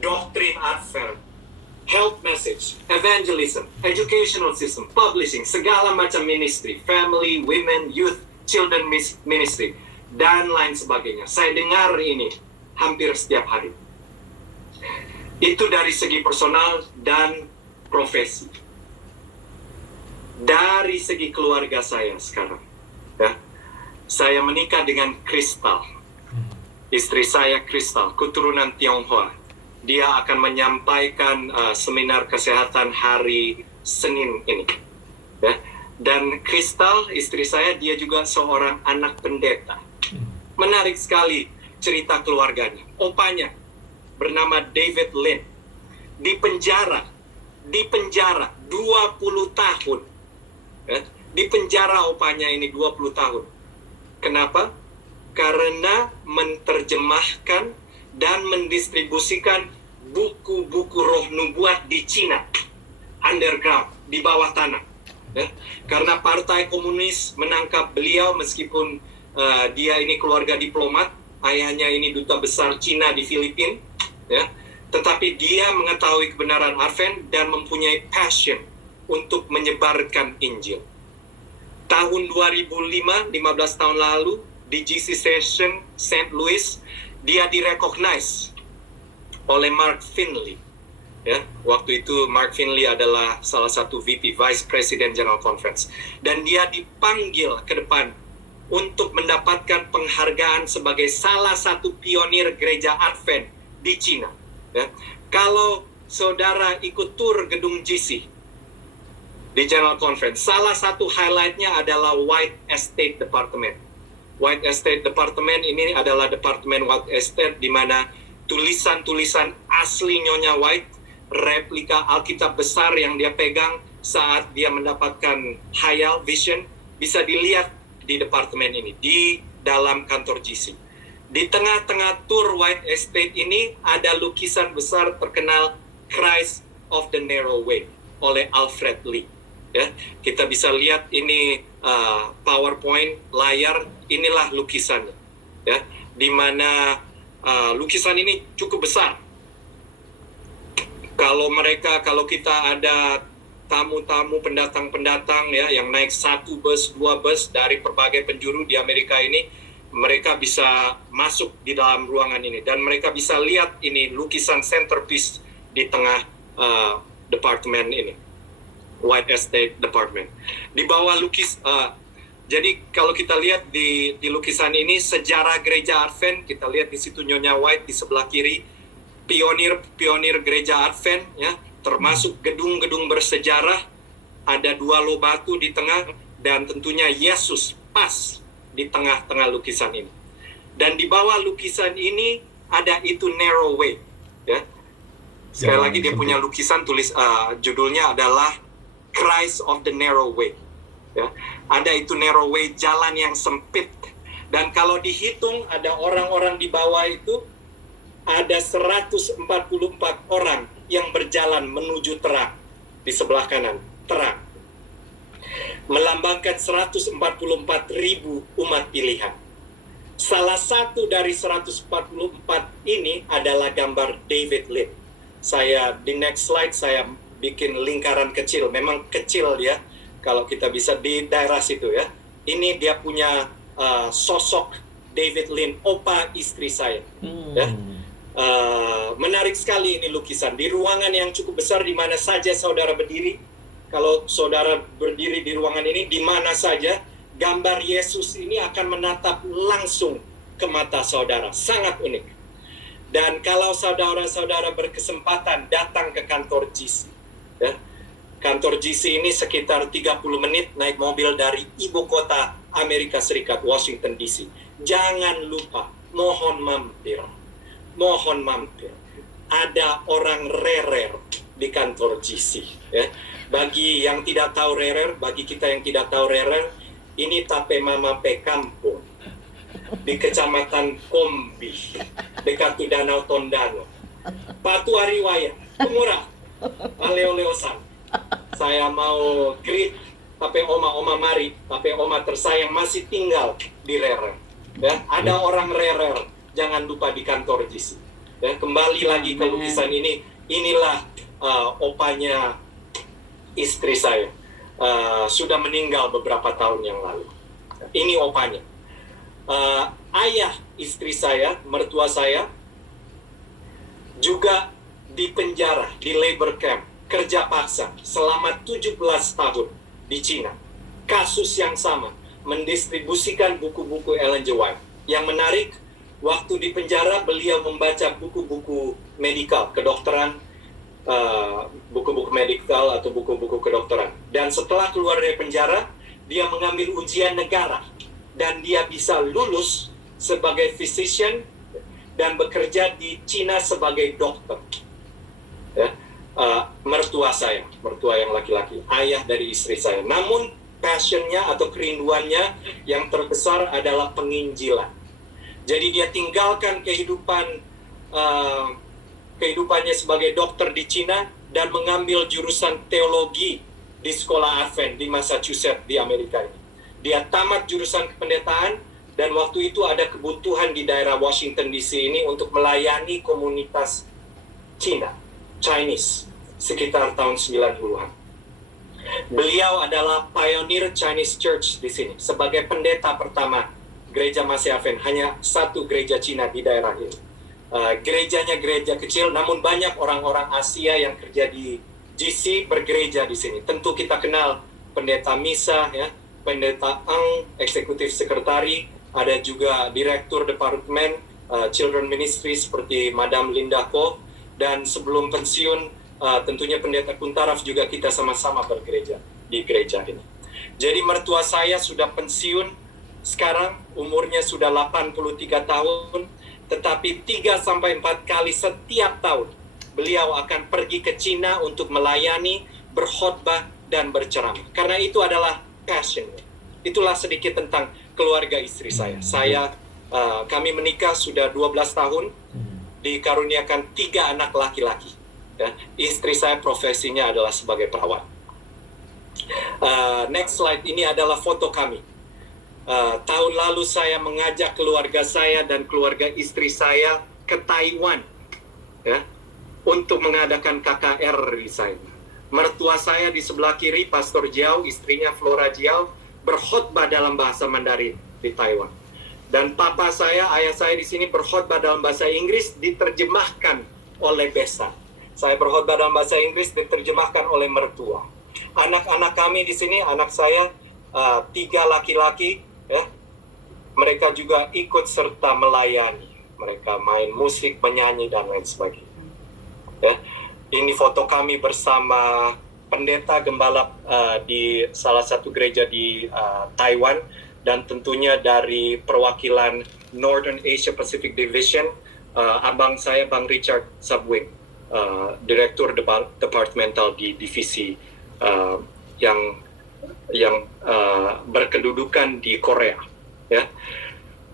doktrin Advent, health message, evangelism, educational system, publishing, segala macam ministry, family, women, youth, children ministry, dan lain sebagainya. Saya dengar ini hampir setiap hari. Itu dari segi personal dan profesi. Dari segi keluarga saya sekarang, ya, saya menikah dengan Kristal. Istri saya Kristal, keturunan Tionghoa. Dia akan menyampaikan seminar kesehatan hari Senin ini. Ya. Dan Kristal, istri saya, dia juga seorang anak pendeta. Menarik sekali cerita keluarganya. Opanya bernama David Lin. Di penjara 20 tahun. Ya. Di penjara opanya ini 20 tahun. Kenapa? Karena menerjemahkan dan mendistribusikan buku-buku roh nubuat di Cina, underground, di bawah tanah. Ya. Karena Partai Komunis menangkap beliau meskipun dia ini keluarga diplomat, ayahnya ini duta besar Cina di Filipina, ya. Tetapi dia mengetahui kebenaran Advent dan mempunyai passion untuk menyebarkan Injil. Tahun 2005, 15 tahun lalu, di GC Session St. Louis, dia direcognize oleh Mark Finley. Ya, waktu itu Mark Finley adalah salah satu VP, Vice President General Conference. Dan dia dipanggil ke depan untuk mendapatkan penghargaan sebagai salah satu pionir gereja Advent di Cina. Ya. Kalau saudara ikut tur gedung GC di General Conference, salah satu highlightnya adalah White Estate Department. White Estate Department ini adalah departemen White Estate di mana tulisan-tulisan asli Nyonya White, replika Alkitab besar yang dia pegang saat dia mendapatkan hayal, vision, bisa dilihat di departemen ini, di dalam kantor GC. Di tengah-tengah tur White Estate ini ada lukisan besar terkenal Christ of the Narrow Way oleh Alfred Lee. Ya, kita bisa lihat ini PowerPoint layar, inilah lukisannya, ya, di mana lukisan ini cukup besar. Kalau kita ada tamu-tamu pendatang-pendatang, ya, yang naik 1 bus, 2 bus dari berbagai penjuru di Amerika ini, mereka bisa masuk di dalam ruangan ini dan mereka bisa lihat ini lukisan centerpiece di tengah departemen ini. White Estate Department. Di bawah jadi kalau kita lihat di lukisan ini sejarah gereja Advent, kita lihat di situ Nyonya White di sebelah kiri, pionir gereja Advent, ya, termasuk gedung-gedung bersejarah, ada 2 loh batu di tengah dan tentunya Yesus pas di tengah-tengah lukisan ini. Dan di bawah lukisan ini ada itu narrow way, ya. Sekali lagi dia punya lukisan judulnya adalah Christ of the Narrow Way. Ya. Ada itu narrow way, jalan yang sempit. Dan kalau dihitung ada orang-orang di bawah itu, ada 144 orang yang berjalan menuju terang. Di sebelah kanan, terang. Melambangkan 144.000 umat pilihan. Salah satu dari 144 ini adalah gambar David Lin. Di next slide saya bikin lingkaran kecil, memang kecil ya, kalau kita bisa di daerah situ ya. Ini dia punya sosok David Lin, opa istri saya. Ya. Menarik sekali ini lukisan. Di ruangan yang cukup besar, di mana saja saudara berdiri, kalau saudara berdiri di ruangan ini, di mana saja, gambar Yesus ini akan menatap langsung ke mata saudara. Sangat unik. Dan kalau saudara-saudara berkesempatan datang ke kantor GC, ya, kantor GC ini sekitar 30 menit naik mobil dari ibu kota Amerika Serikat, Washington DC. Jangan lupa, mohon mampir. Ada orang rerer di kantor GC. Ya. Bagi yang tidak tahu rerer, bagi kita yang tidak tahu rerer, ini tape mama pe kampung di Kecamatan Kombi, dekat Danau Tondano. Patu Ariwaya, pemurah. Oleh-oleosan. Saya mau greet tapi oma mari, tapi oma tersayang masih tinggal di rerer. Ya, ada orang rerer, jangan lupa di kantor GC. Ya, kembali lagi ke lukisan ini. Inilah opanya istri saya. Sudah meninggal beberapa tahun yang lalu. Ini opanya. Ayah istri saya, mertua saya, juga dipenjara di labor camp, kerja paksa selama 17 tahun di Cina. Kasus yang sama, mendistribusikan buku-buku Ellen G. White. Yang menarik, waktu di penjara beliau membaca buku-buku medikal, kedokteran, buku-buku medikal atau buku-buku kedokteran. Dan setelah keluar dari penjara, dia mengambil ujian negara dan dia bisa lulus sebagai physician dan bekerja di Cina sebagai dokter. Ya, mertua saya, mertua yang laki-laki, ayah dari istri saya. Namun passionnya atau kerinduannya yang terbesar adalah penginjilan. Jadi dia tinggalkan kehidupannya sebagai dokter di Cina dan mengambil jurusan teologi di sekolah Advent di Massachusetts di Amerika ini. Dia tamat jurusan kependetaan dan waktu itu ada kebutuhan di daerah Washington DC ini untuk melayani komunitas Cina, Chinese, sekitar tahun 90-an. Beliau adalah pioneer Chinese Church di sini. Sebagai pendeta pertama gereja Masih Advent, hanya satu gereja Cina di daerah ini. Gerejanya gereja kecil, namun banyak orang-orang Asia yang kerja di GC bergereja di sini. Tentu kita kenal pendeta Misa, ya, pendeta Ang, eksekutif sekretari, ada juga direktur departemen Children Ministry seperti Madam Linda Ko, dan sebelum pensiun tentunya pendeta Kuntaraf juga kita sama-sama bergereja di gereja ini. Jadi mertua saya sudah pensiun sekarang, umurnya sudah 83 tahun, tetapi 3-4 kali setiap tahun beliau akan pergi ke Cina untuk melayani, berkhotbah, dan berceramah. Karena itu adalah passion. Itulah sedikit tentang keluarga istri saya. Kami menikah sudah 12 tahun, dikaruniakan 3 anak laki-laki. Ya, istri saya profesinya adalah sebagai perawat. Next slide, ini adalah foto kami. Tahun lalu saya mengajak keluarga saya dan keluarga istri saya ke Taiwan, ya, untuk mengadakan KKR di sana. Mertua saya di sebelah kiri, Pastor Jiao, istrinya Flora Jiao, berkhotbah dalam bahasa Mandarin di Taiwan. Dan papa saya, ayah saya di sini berkhotbah dalam bahasa Inggris, diterjemahkan oleh Besa. Saya berkhotbah dalam bahasa Inggris, diterjemahkan oleh mertua. Anak-anak kami di sini, anak saya 3 laki-laki, ya, mereka juga ikut serta melayani. Mereka main musik, menyanyi, dan lain sebagainya. Ya, ini foto kami bersama pendeta gembala di salah satu gereja di Taiwan, dan tentunya dari perwakilan Northern Asia Pacific Division, abang saya, Bang Richard Subwing, direktur departemental di divisi yang berkedudukan di Korea. Ya.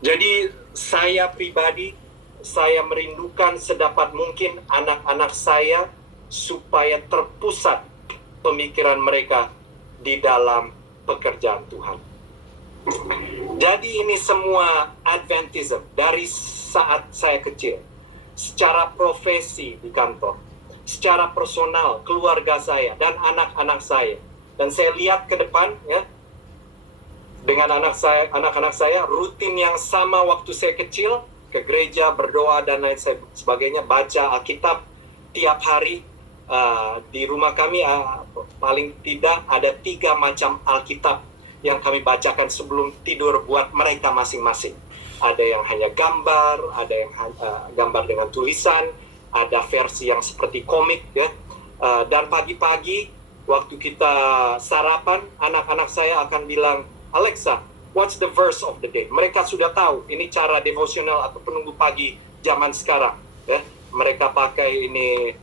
Jadi saya pribadi, saya merindukan sedapat mungkin anak-anak saya supaya terpusat pemikiran mereka di dalam pekerjaan Tuhan. Jadi ini semua Adventism dari saat saya kecil. Secara profesi di kantor, secara personal, keluarga saya dan anak-anak saya. Dan saya lihat ke depan, ya, dengan anak-anak saya rutin yang sama waktu saya kecil, ke gereja, berdoa, dan lain sebagainya, baca Alkitab tiap hari. Di rumah kami paling tidak ada 3 macam Alkitab yang kami bacakan sebelum tidur buat mereka masing-masing. Ada yang hanya gambar, ada yang gambar dengan tulisan, ada versi yang seperti komik, ya. Dan pagi-pagi waktu kita sarapan, anak-anak saya akan bilang, Alexa, what's the verse of the day? Mereka sudah tahu, ini cara devosional atau penunggu pagi zaman sekarang. Ya. Mereka pakai ini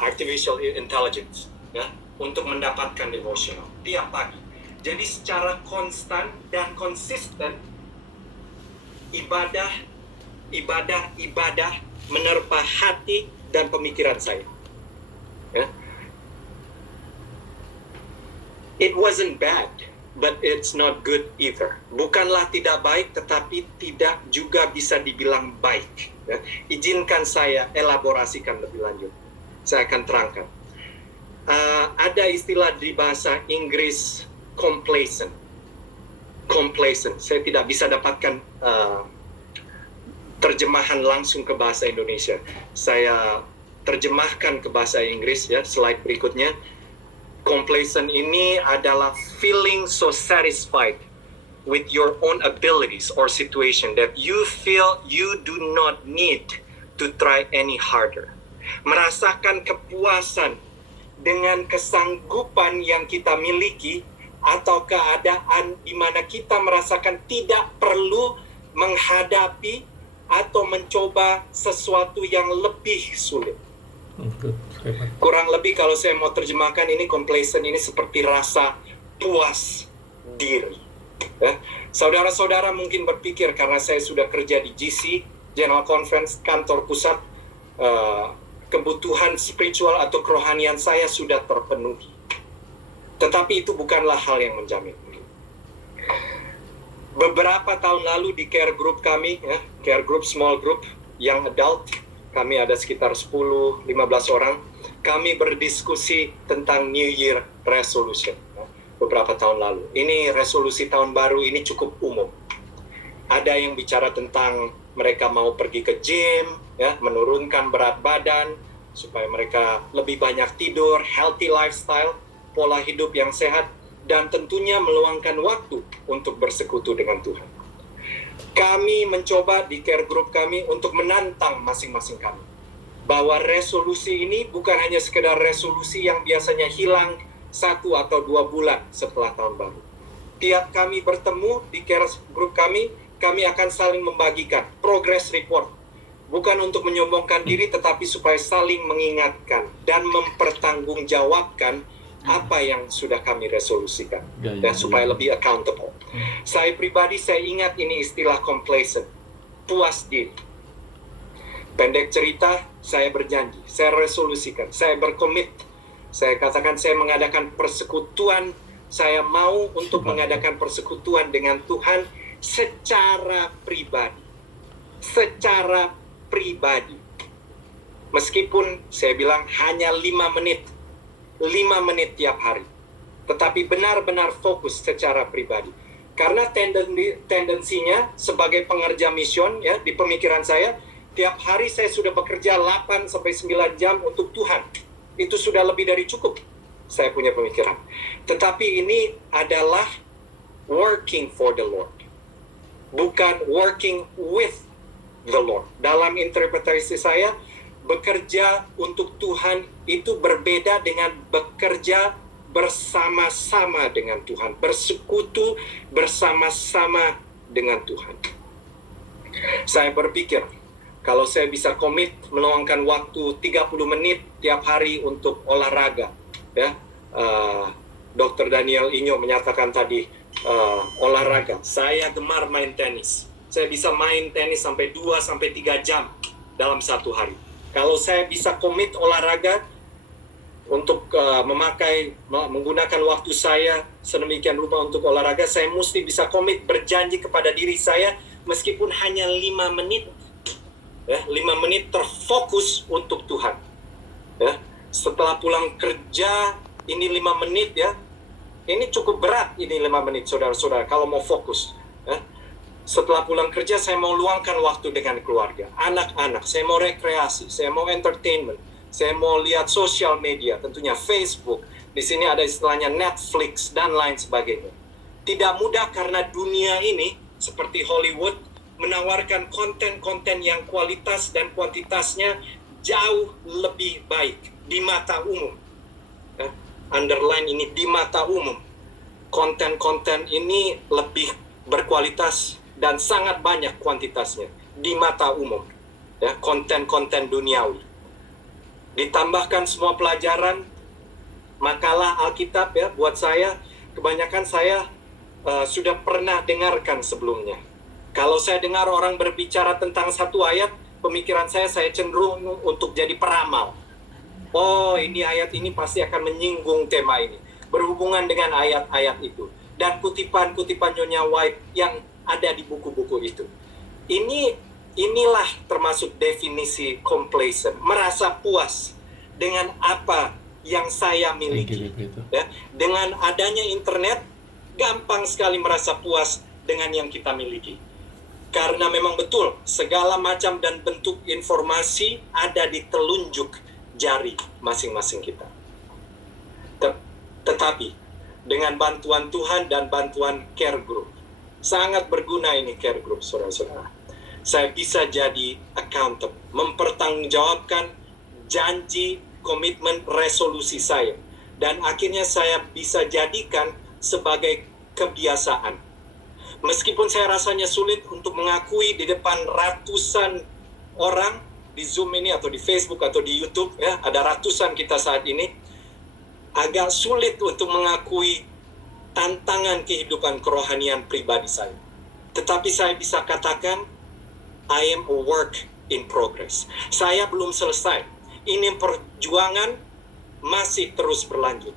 artificial intelligence, ya, untuk mendapatkan devosional tiap pagi. Jadi secara konstan dan konsisten, ibadah menerpa hati dan pemikiran saya. Ya. It wasn't bad but it's not good either. Bukanlah tidak baik, tetapi tidak juga bisa dibilang baik. Ya. Izinkan saya elaborasikan lebih lanjut. Saya akan terangkan. Ada istilah di bahasa Inggris complacent. Complacent. Saya tidak bisa dapatkan terjemahan langsung ke bahasa Indonesia. Saya terjemahkan ke bahasa Inggris ya, slide berikutnya. Complacent ini adalah feeling so satisfied with your own abilities or situation that you feel you do not need to try any harder. Merasakan kepuasan dengan kesanggupan yang kita miliki atau keadaan di mana kita merasakan tidak perlu menghadapi atau mencoba sesuatu yang lebih sulit. Kurang lebih kalau saya mau terjemahkan ini, complacent ini seperti rasa puas diri. Ya. Saudara-saudara mungkin berpikir karena saya sudah kerja di GC, General Conference, kantor pusat, kebutuhan spiritual atau kerohanian saya sudah terpenuhi. Tetapi itu bukanlah hal yang menjamin. Beberapa tahun lalu di care group kami, ya, care group, small group, young adult, kami ada sekitar 10-15 orang, kami berdiskusi tentang New Year Resolution, ya, beberapa tahun lalu. Ini resolusi tahun baru, ini cukup umum. Ada yang bicara tentang mereka mau pergi ke gym, ya, menurunkan berat badan, supaya mereka lebih banyak tidur, healthy lifestyle, pola hidup yang sehat, dan tentunya meluangkan waktu untuk bersekutu dengan Tuhan. Kami mencoba di care group kami untuk menantang masing-masing kami, bahwa resolusi ini bukan hanya sekedar resolusi yang biasanya hilang 1 atau 2 bulan setelah tahun baru. Tiap kami bertemu di care group kami akan saling membagikan progress report. Bukan untuk menyombongkan diri, tetapi supaya saling mengingatkan dan mempertanggungjawabkan apa yang sudah kami resolusikan, dan supaya lebih accountable. Saya pribadi, saya ingat ini istilah complacent, puas diri. Pendek cerita, saya berjanji, saya resolusikan, saya berkomit. Saya katakan saya mengadakan persekutuan, saya mau untuk mengadakan persekutuan dengan Tuhan secara pribadi. Secara pribadi. Meskipun saya bilang hanya 5 menit tiap hari, tetapi benar-benar fokus secara pribadi. Karena tendensinya sebagai pengerja mission, ya, di pemikiran saya, tiap hari saya sudah bekerja 8-9 jam untuk Tuhan. Itu sudah lebih dari cukup, saya punya pemikiran. Tetapi ini adalah working for the Lord, bukan working with the Lord. Dalam interpretasi saya, bekerja untuk Tuhan itu berbeda dengan bekerja bersama-sama dengan Tuhan, bersekutu bersama-sama dengan Tuhan. Saya berpikir, kalau saya bisa komit meluangkan waktu 30 menit tiap hari untuk olahraga, ya, Dr. Daniel Inyo menyatakan tadi, olahraga. Saya gemar main tenis. Saya bisa main tenis sampai 2-3 jam dalam satu hari. Kalau saya bisa komit olahraga untuk menggunakan waktu saya sedemikian rupa untuk olahraga, saya mesti bisa komit, berjanji kepada diri saya, meskipun hanya 5 menit, ya, 5 menit terfokus untuk Tuhan. Ya, setelah pulang kerja, ini 5 menit, ya, ini cukup berat, ini 5 menit, saudara-saudara, kalau mau fokus. Ya. Setelah pulang kerja, saya mau luangkan waktu dengan keluarga, anak-anak, saya mau rekreasi, saya mau entertainment, saya mau lihat sosial media, tentunya Facebook, di sini ada istilahnya Netflix, dan lain sebagainya. Tidak mudah karena dunia ini, seperti Hollywood, menawarkan konten-konten yang kualitas dan kuantitasnya jauh lebih baik di mata umum. Ya, underline ini, di mata umum. Konten-konten ini lebih berkualitas dan sangat banyak kuantitasnya di mata umum, ya, konten-konten duniawi. Ditambahkan semua pelajaran, makalah Alkitab, ya, buat saya, kebanyakan saya sudah pernah dengarkan sebelumnya. Kalau saya dengar orang berbicara tentang satu ayat, pemikiran saya cenderung untuk jadi peramal. Oh, ini ayat ini pasti akan menyinggung tema ini, berhubungan dengan ayat-ayat itu. dan kutipan-kutipan Nyonya White yang ada di buku-buku itu. Inilah termasuk definisi complacent, merasa puas dengan apa yang saya miliki. Ya, dengan adanya internet, gampang sekali merasa puas dengan yang kita miliki. Karena memang betul, segala macam dan bentuk informasi ada di telunjuk jari masing-masing kita. Tetapi, dengan bantuan Tuhan dan bantuan care group, sangat berguna ini care group, saudara-saudara. Saya bisa jadi accountable, mempertanggungjawabkan janji, komitmen, resolusi saya. Dan akhirnya saya bisa jadikan sebagai kebiasaan. Meskipun saya rasanya sulit untuk mengakui di depan ratusan orang di Zoom ini atau di Facebook atau di YouTube, ya, ada ratusan kita saat ini, agak sulit untuk mengakui tantangan kehidupan kerohanian pribadi saya. Tetapi saya bisa katakan, I am a work in progress. Saya belum selesai. Ini perjuangan masih terus berlanjut.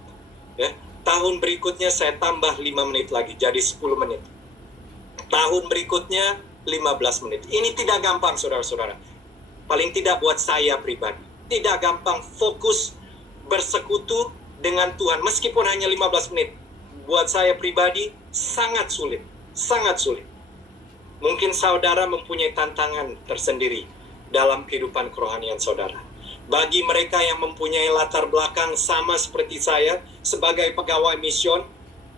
Ya. Tahun berikutnya saya tambah 5 menit lagi, jadi 10 menit. Tahun berikutnya 15 menit. Ini tidak gampang, saudara-saudara. Paling tidak buat saya pribadi. Tidak gampang fokus bersekutu dengan Tuhan. Meskipun hanya 15 menit. Buat saya pribadi sangat sulit. Sangat sulit. Mungkin saudara mempunyai tantangan tersendiri dalam kehidupan kerohanian saudara. Bagi mereka yang mempunyai latar belakang sama seperti saya sebagai pegawai mission,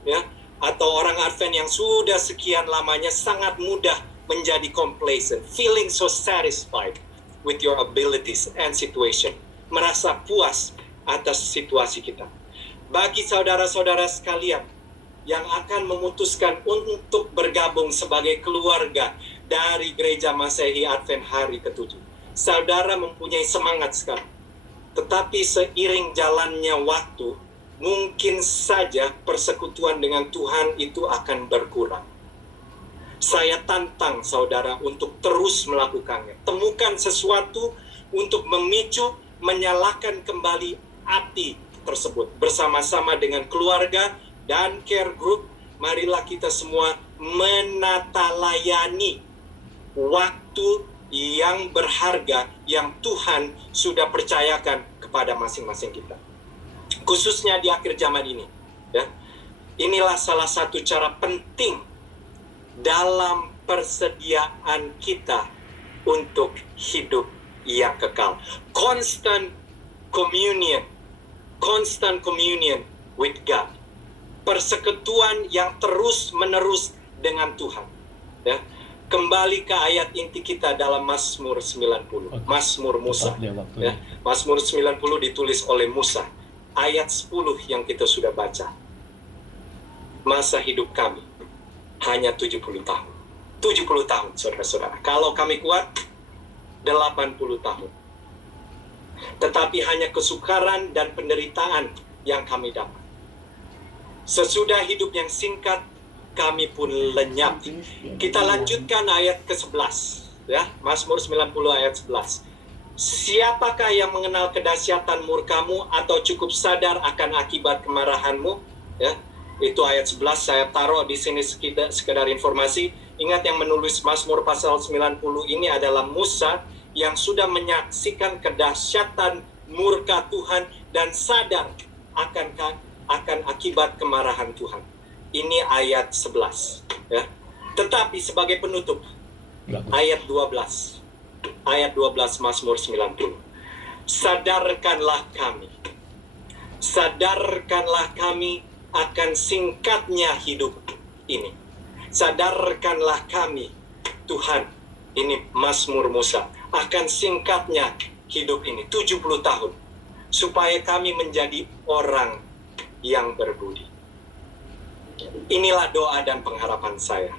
ya, atau orang Advent yang sudah sekian lamanya, sangat mudah menjadi complacent, feeling so satisfied with your abilities and situation, merasa puas atas situasi kita. Bagi saudara-saudara sekalian yang akan memutuskan untuk bergabung sebagai keluarga dari Gereja Masehi Advent Hari ke-7, saudara mempunyai semangat sekarang. Tetapi seiring jalannya waktu, mungkin saja persekutuan dengan Tuhan itu akan berkurang. Saya tantang saudara untuk terus melakukannya. Temukan sesuatu untuk memicu, menyalakan kembali api tersebut. Bersama-sama dengan keluarga dan care group, marilah kita semua menata layani waktu yang berharga yang Tuhan sudah percayakan kepada masing-masing kita. Khususnya di akhir zaman ini, ya. Inilah salah satu cara penting dalam persediaan kita untuk hidup yang kekal. Constant communion with God. Persekutuan yang terus-menerus dengan Tuhan. Ya. Kembali ke ayat inti kita dalam Mazmur 90. Mazmur Musa. Ya. Mazmur 90 ditulis oleh Musa. Ayat 10 yang kita sudah baca. Masa hidup kami hanya 70 tahun. 70 tahun, saudara-saudara. Kalau kami kuat, 80 tahun. Tetapi hanya kesukaran dan penderitaan yang kami dapat. Sesudah hidup yang singkat, kami pun lenyap. Kita lanjutkan ayat ke-11. Ya, Mazmur 90 ayat 11. Siapakah yang mengenal kedahsyatan murkamu atau cukup sadar akan akibat kemarahanmu? Ya, itu ayat 11 saya taruh di sini sekedar informasi. Ingat, yang menulis Mazmur pasal 90 ini adalah Musa yang sudah menyaksikan kedahsyatan murka Tuhan dan sadar akan akibat kemarahan Tuhan. Ini ayat 11. Ya. Tetapi sebagai penutup, ayat 12. Ayat 12 Mazmur 90. Sadarkanlah kami akan singkatnya hidup ini. Sadarkanlah kami, Tuhan, ini Mazmur Musa, akan singkatnya hidup ini, 70 tahun, supaya kami menjadi orang yang berbudi. Inilah doa dan pengharapan saya,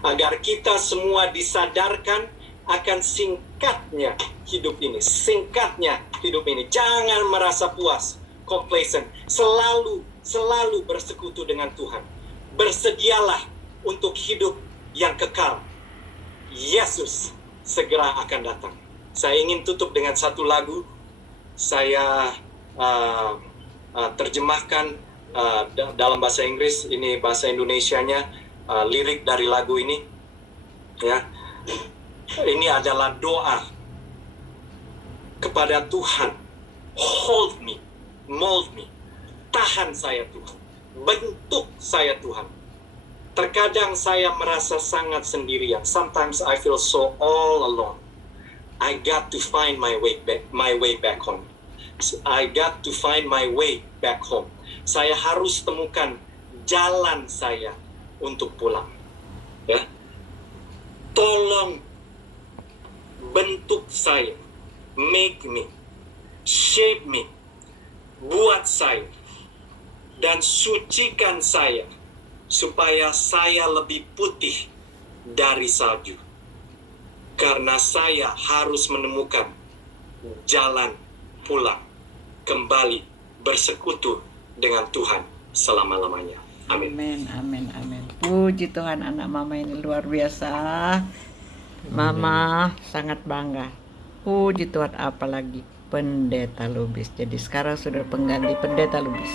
agar kita semua disadarkan akan singkatnya hidup ini. Singkatnya hidup ini. Jangan merasa puas, complacent. Selalu bersekutu dengan Tuhan. Bersedialah untuk hidup yang kekal. Yesus segera akan datang. Saya ingin tutup dengan satu lagu. Saya terjemahkan dalam bahasa Inggris, ini bahasa Indonesianya, lirik dari lagu ini, ya. Ini adalah doa kepada Tuhan. Hold me, mold me, tahan saya Tuhan, bentuk saya Tuhan. Terkadang saya merasa sangat sendirian. Sometimes I feel so all alone. I got to find my way back home. I got to find my way back home. Saya harus temukan jalan saya untuk pulang. Ya, tolong bentuk saya, make me, shape me, buat saya, dan sucikan saya, supaya saya lebih putih dari salju. Karena saya harus menemukan jalan pulang, kembali bersekutu dengan Tuhan selama-lamanya. Amin. Amin, amin, amin. Puji Tuhan, anak mama ini luar biasa. Mama sangat bangga. Puji Tuhan, apalagi Pendeta Lubis. Jadi sekarang sudah pengganti Pendeta Lubis.